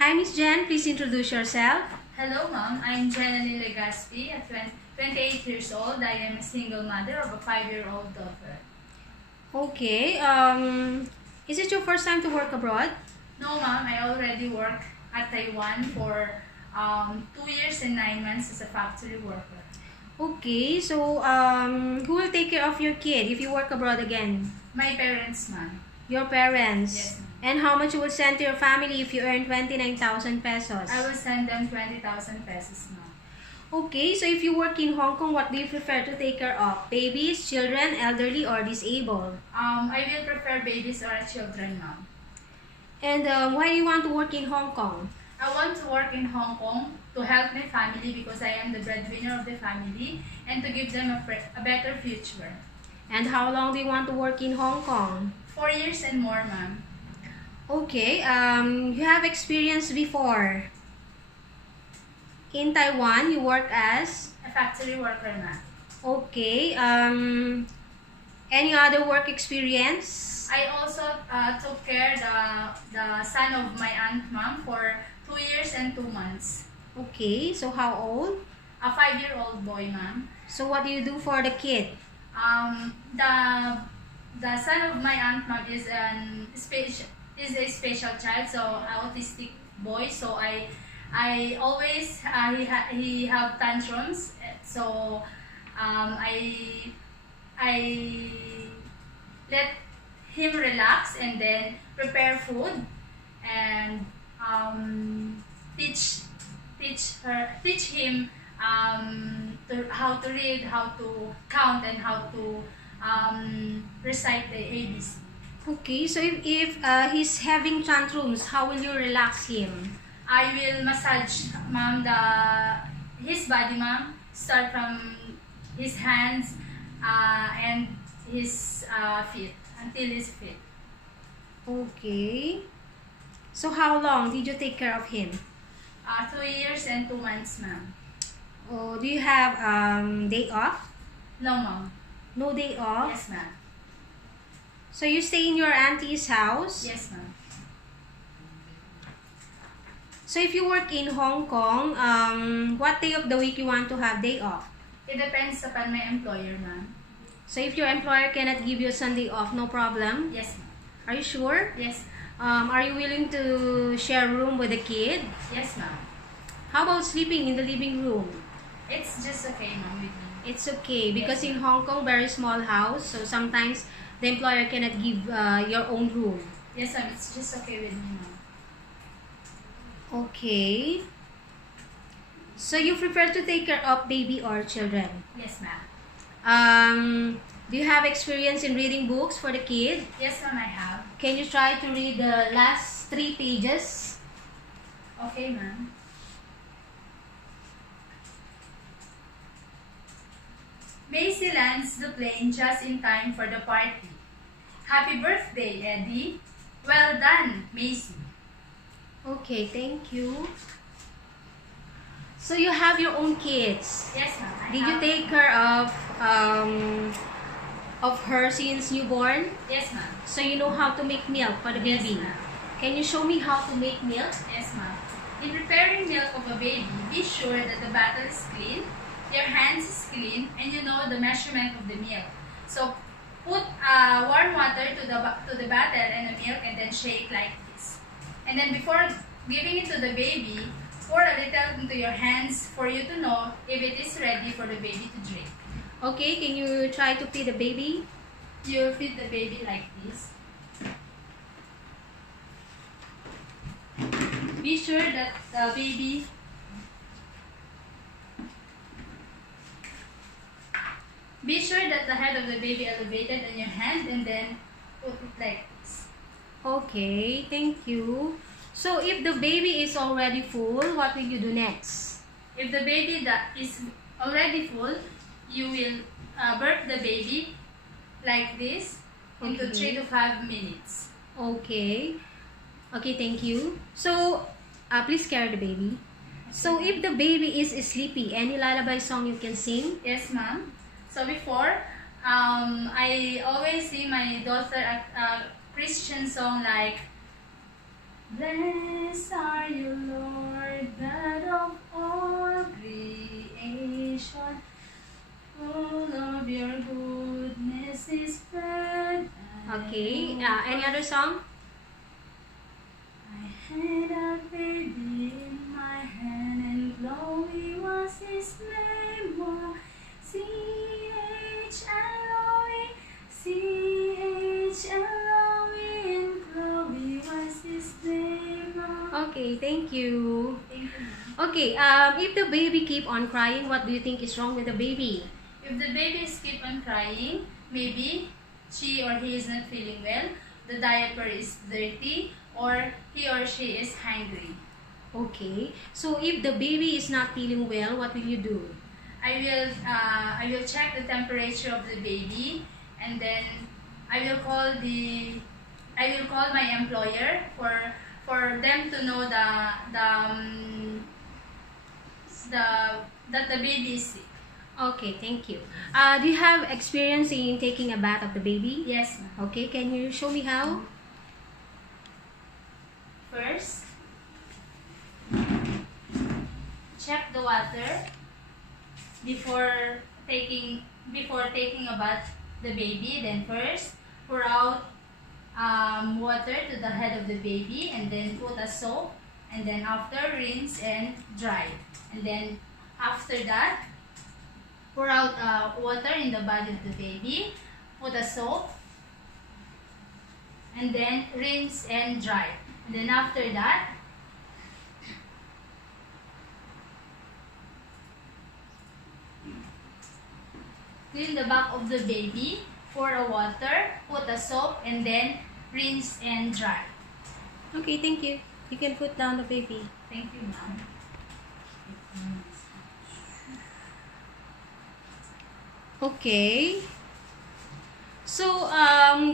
Hi, Miss Jen. Please introduce yourself. Hello, Mom. I'm Jenaline Legaspi. At 28 years old, I am a single mother of a 5-year-old daughter. Okay. Is it your first time to work abroad? No, Mom. I already work at Taiwan for 2 years and 9 months as a factory worker. Okay. So, who will take care of your kid if you work abroad again? My parents, Mom. Your parents? Yes, ma'am. And how much you will send to your family if you earn 29,000 pesos? I will send them 20,000 pesos, Mom. Okay. So, if you work in Hong Kong, what do you prefer to take care of? Babies, children, elderly, or disabled? I will prefer babies or children, Mom. And why do you want to work in Hong Kong? I want to work in Hong Kong to help my family because I am the breadwinner of the family and to give them a better future. And how long do you want to work in Hong Kong? 4 years and more, Ma'am. Okay, you have experience before. In Taiwan, you work as? A factory worker, Ma'am. Okay, any other work experience? I also took care the son of my aunt, Ma'am, for 2 years and 2 months. Okay, so how old? A 5-year-old boy, Ma'am. So what do you do for the kid? The son of my aunt, Ma'am, is a special child, so autistic boy. So I always he have tantrums. So I let him relax and then prepare food and teach him how to read, how to count, and how to recite the ABC. Okay, so if he's having tantrums, how will you relax him? I will massage, Ma'am, his body, Ma'am. Start from his hands and his feet until his feet. Okay. So how long did you take care of him? 2 years and 2 months, Ma'am. Oh, do you have day off? No, Ma'am. No day off? Yes, ma'am. So you stay in your auntie's house? Yes, ma'am. So if you work in Hong Kong, what day of the week you want to have day off? It depends upon my employer, ma'am. So if your employer cannot give you a Sunday off, no problem? Yes, ma'am. Are you sure? Yes. Are you willing to share room with the kid? Yes, ma'am. How about sleeping in the living room? It's just okay, ma'am, with me. It's okay because Yes, in Hong Kong, very small house, so sometimes the employer cannot give your own room. Yes, ma'am. It's just okay with me, ma'am. Okay. So you prefer to take care of baby or children? Yes, ma'am. Do you have experience in reading books for the kid? Yes, ma'am, I have. Can you try to read the last 3 pages? Okay, ma'am. Macy lands the plane just in time for the party. Happy birthday, Eddie. Well done, Macy. Okay, thank you. So you have your own kids. Yes, ma'am. Did you take care of her since newborn? Yes, ma'am. So you know how to make milk for the baby? Yes, ma'am. Can you show me how to make milk? Yes, ma'am. In preparing milk of a baby, be sure that the bottle is clean, your hands is clean, and you know the measurement of the milk. So put warm water to the bottle and the milk, and then shake like this. And then before giving it to the baby, pour a little into your hands for you to know if it is ready for the baby to drink. Okay, can you try to feed the baby? You feed the baby like this. Be sure that the baby the head of the baby elevated on your hand, and then put it like this. Okay, thank you. So if the baby is already full, what will you do next? If the baby that is already full, you will birth the baby like this into Okay. 3 to 5 minutes. Okay. Okay, thank you. So, please carry the baby. So if the baby is sleepy, any lullaby song you can sing? Yes, ma'am. So before, I always sing my daughter a Christian song like Blessed are you, Lord, God of all creation. Full of your goodness is spread. Okay. Any other song? I had a baby in my hand, and Chloe was his name. Oh, C-H-L-O-E, C-H-L-O-E, and Chloe was his name. Oh. Okay, thank you. Thank you. Okay, if the baby keep on crying, what do you think is wrong with the baby? If the babies keep on crying, maybe she or he is not feeling well, the diaper is dirty, or he or she is hungry. Okay, so if the baby is not feeling well, what will you do? I will check the temperature of the baby, and then I will call my employer for them to know that the baby is sick. Okay, thank you. Do you have experience in taking a bath of the baby? Yes, ma'am. Okay, can you show me how? First, check the water before taking a bath the baby. Then first pour out water to the head of the baby, and then put a soap, and then after rinse and dry, and then after that pour out water in the body of the baby, put a soap, and then rinse and dry, and then after that clean the back of the baby, pour a water, put a soap, and then rinse and dry. Okay, thank you. You can put down the baby. Thank you, ma'am. Okay. So,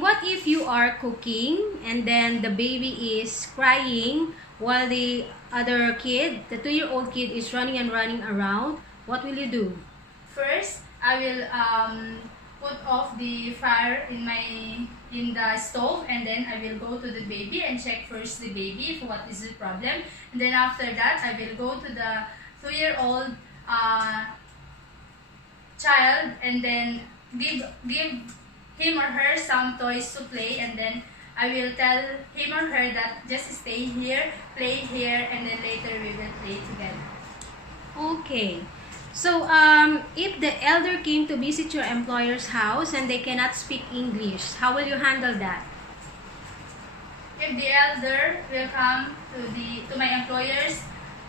what if you are cooking and then the baby is crying while the other kid, the 2-year-old kid, is running and running around? What will you do? First, I will put off the fire in the stove, and then I will go to the baby and check first the baby for what is the problem. And then after that, I will go to the 2-year-old child, and then give him or her some toys to play, and then I will tell him or her that just stay here, play here, and then later we will play together. Okay. So, if the elder came to visit your employer's house and they cannot speak English, how will you handle that? If the elder will come to my employer's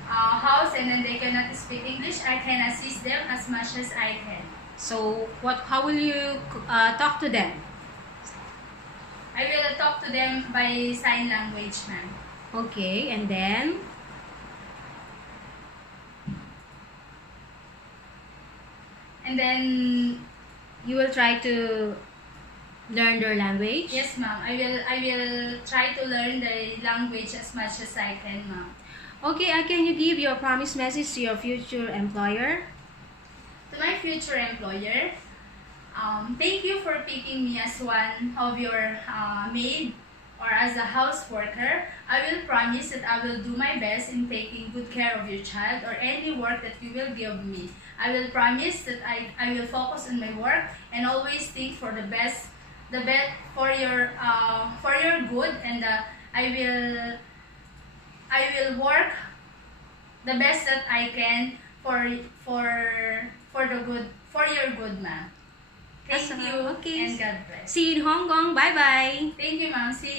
house and then they cannot speak English, I can assist them as much as I can. So, how will you talk to them? I will talk to them by sign language, ma'am. Okay, and then? And then You will try to learn their language? yes, ma'am. I will try to learn the language as much as I can, ma'am. Okay, can you give your promise message to your future employer? To my future employer, thank you for picking me as one of your maid or as a house worker. I will promise that I will do my best in taking good care of your child or any work that you will give me. I will promise that I will focus on my work and always think for the best for your good, and I will work the best that I can for your good, ma'am. Thank Awesome. you, Okay. and God bless. See you in Hong Kong. Bye-bye. Thank you, ma'am. See